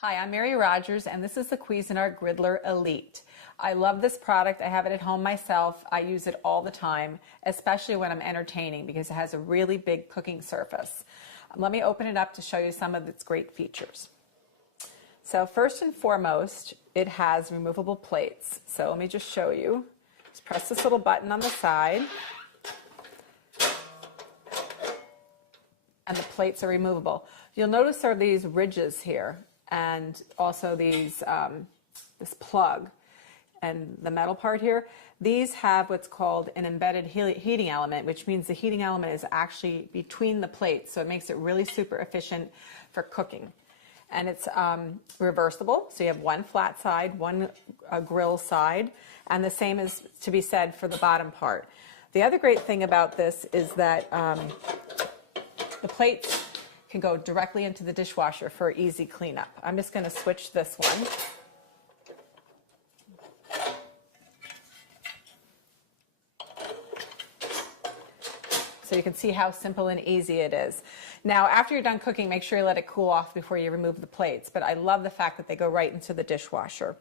Hi, I'm Mary Rogers, and this is the Cuisinart Griddler Elite. I love this product. I have it at home myself. I use it all the time, especially when I'm entertaining because it has a really big cooking surface. Let me open it up to show you some of its great features. So first and foremost, it has removable plates. So let me just show you. Just press this little button on the side, and the plates are removable. You'll notice there are these ridges here, and also these this plug and the metal part here. These have what's called an embedded heating element, which means the heating element is actually between the plates, so it makes it really super efficient for cooking. And it's reversible, so you have one flat side, one grill side, and the same is to be said for the bottom part. The other great thing about this is that the plates can go directly into the dishwasher for easy cleanup. I'm just going to switch this one. So you can see how simple and easy it is. Now, after you're done cooking, make sure you let it cool off before you remove the plates, but I love the fact that they go right into the dishwasher.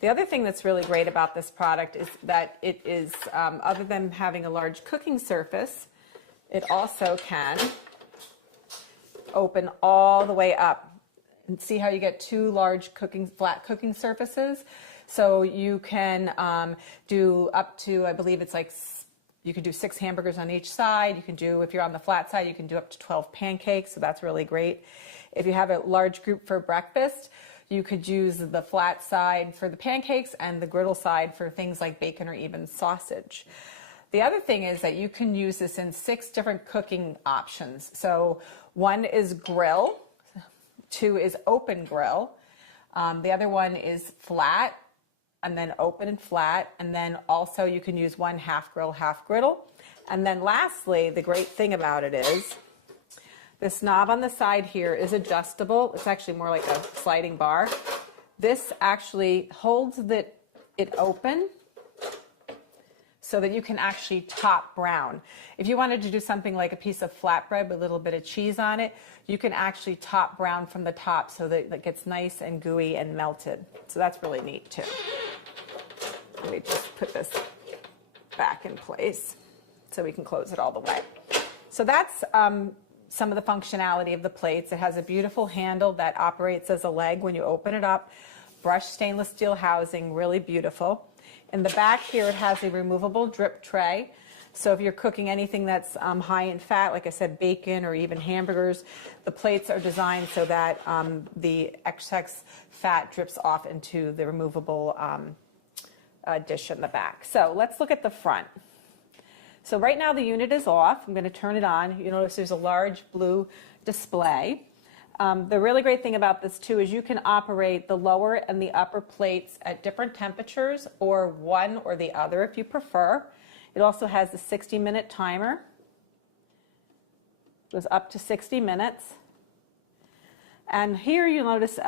The other thing that's really great about this product is that it is, other than having a large cooking surface, it also can open all the way up. And see how you get two large flat cooking surfaces? So you can do up to, I believe it's like, you can do 6 hamburgers on each side. You can do, if you're on the flat side, you can do up to 12 pancakes, so that's really great. If you have a large group for breakfast, you could use the flat side for the pancakes and the griddle side for things like bacon or even sausage. The other thing is that you can use this in 6 different cooking options. So 1 is grill, 2 is open grill, the other one is flat, and then open and flat, and then also you can use 1 half grill, half griddle. And then lastly, the great thing about it is this knob on the side here is adjustable. It's actually more like a sliding bar. This actually holds it open so that you can actually top brown. If you wanted to do something like a piece of flatbread with a little bit of cheese on it, you can actually top brown from the top so that it gets nice and gooey and melted. So that's really neat too. Let me just put this back in place so we can close it all the way. So that's some of the functionality of the plates. It has a beautiful handle that operates as a leg when you open it up. Brushed stainless steel housing, really beautiful. In the back here, it has a removable drip tray. So if you're cooking anything that's high in fat, like I said, bacon or even hamburgers, the plates are designed so that the excess fat drips off into the removable dish in the back. So let's look at the front. So right now the unit is off. I'm going to turn it on. You notice there's a large blue display. The really great thing about this too is you can operate the lower and the upper plates at different temperatures, or one or the other if you prefer. It also has a 60-minute timer. It goes up to 60 minutes. And here you notice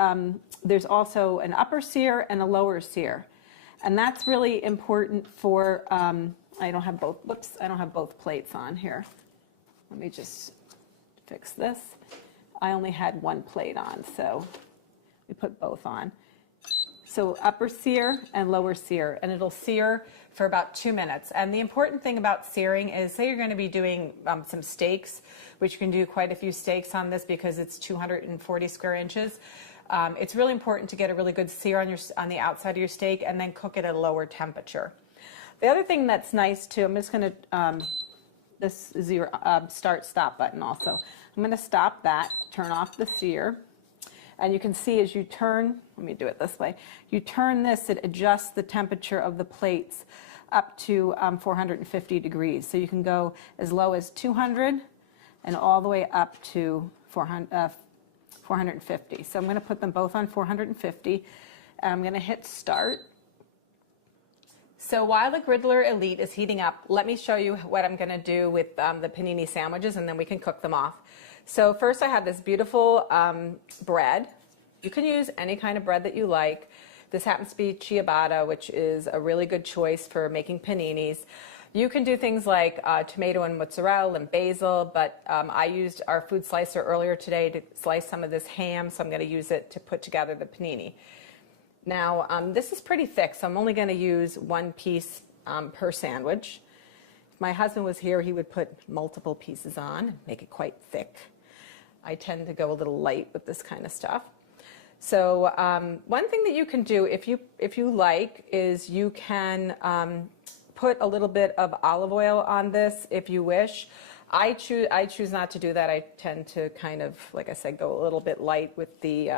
there's also an upper sear and a lower sear. And that's really important for, I don't have both plates on here. Let me just fix this. I only had 1 plate on, so we put both on. So upper sear and lower sear, and it'll sear for about 2 minutes. And the important thing about searing is, say you're going to be doing some steaks, which you can do quite a few steaks on this because it's 240 square inches. It's really important to get a really good sear on the outside of your steak and then cook it at a lower temperature. The other thing that's nice too, I'm just going to, this is your start-stop button also. I'm going to stop that, turn off the sear, and you can see as you turn, let me do it this way, you turn this, it adjusts the temperature of the plates up to 450 degrees. So you can go as low as 200 and all the way up to 450. So I'm going to put them both on 450, and I'm going to hit start. So while the Griddler Elite is heating up, let me show you what I'm going to do with the panini sandwiches, and then we can cook them off. So first I have this beautiful bread. You can use any kind of bread that you like. This happens to be ciabatta, which is a really good choice for making paninis. You can do things like tomato and mozzarella and basil, but I used our food slicer earlier today to slice some of this ham, so I'm going to use it to put together the panini. Now, this is pretty thick, so I'm only going to use one piece per sandwich. If my husband was here, he would put multiple pieces on and make it quite thick. I tend to go a little light with this kind of stuff. So one thing that you can do, if you like, is you can put a little bit of olive oil on this if you wish. I choose not to do that. I tend to kind of, like I said, go a little bit light with the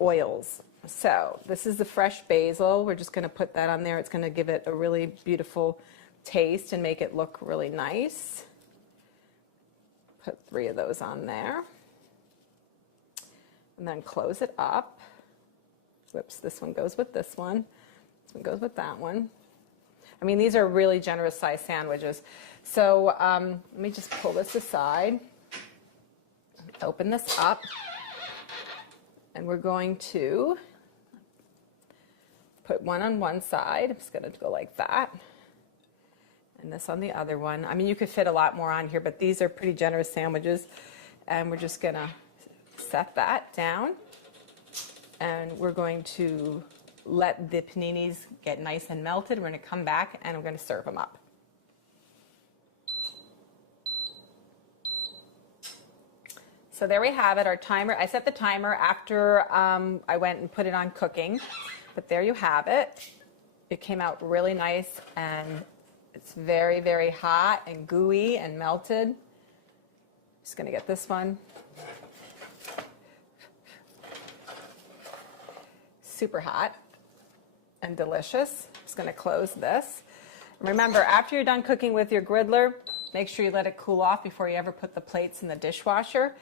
oils. So this is the fresh basil. We're just going to put that on there. It's going to give it a really beautiful taste and make it look really nice. Put 3 of those on there. And then close it up. Whoops, this one goes with this one. This one goes with that one. I mean, these are really generous sized sandwiches. So let me just pull this aside, open this up, and we're going to put one on one side. I'm just going to go like that, and this on the other one. I mean, you could fit a lot more on here, but these are pretty generous sandwiches, and we're just going to set that down, and we're going to let the paninis get nice and melted. We're going to come back and we're going to serve them up. So there we have it, our timer. I set the timer after I went and put it on cooking, but there you have it. It came out really nice, and it's very, very hot and gooey and melted. Just going to get this one. Super hot and delicious. Just going to close this. Remember, after you're done cooking with your griddler, make sure you let it cool off before you ever put the plates in the dishwasher.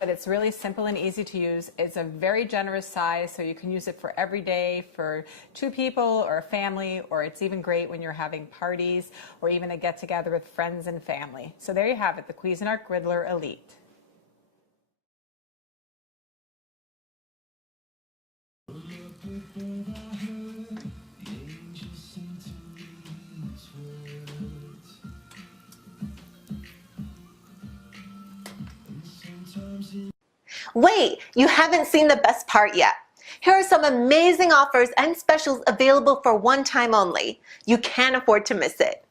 But it's really simple and easy to use. It's a very generous size, so you can use it for every day for 2 people or a family, or it's even great when you're having parties or even a get-together with friends and family. So there you have it, the Cuisinart Griddler Elite. Wait, you haven't seen the best part yet. Here are some amazing offers and specials available for one time only. You can't afford to miss it.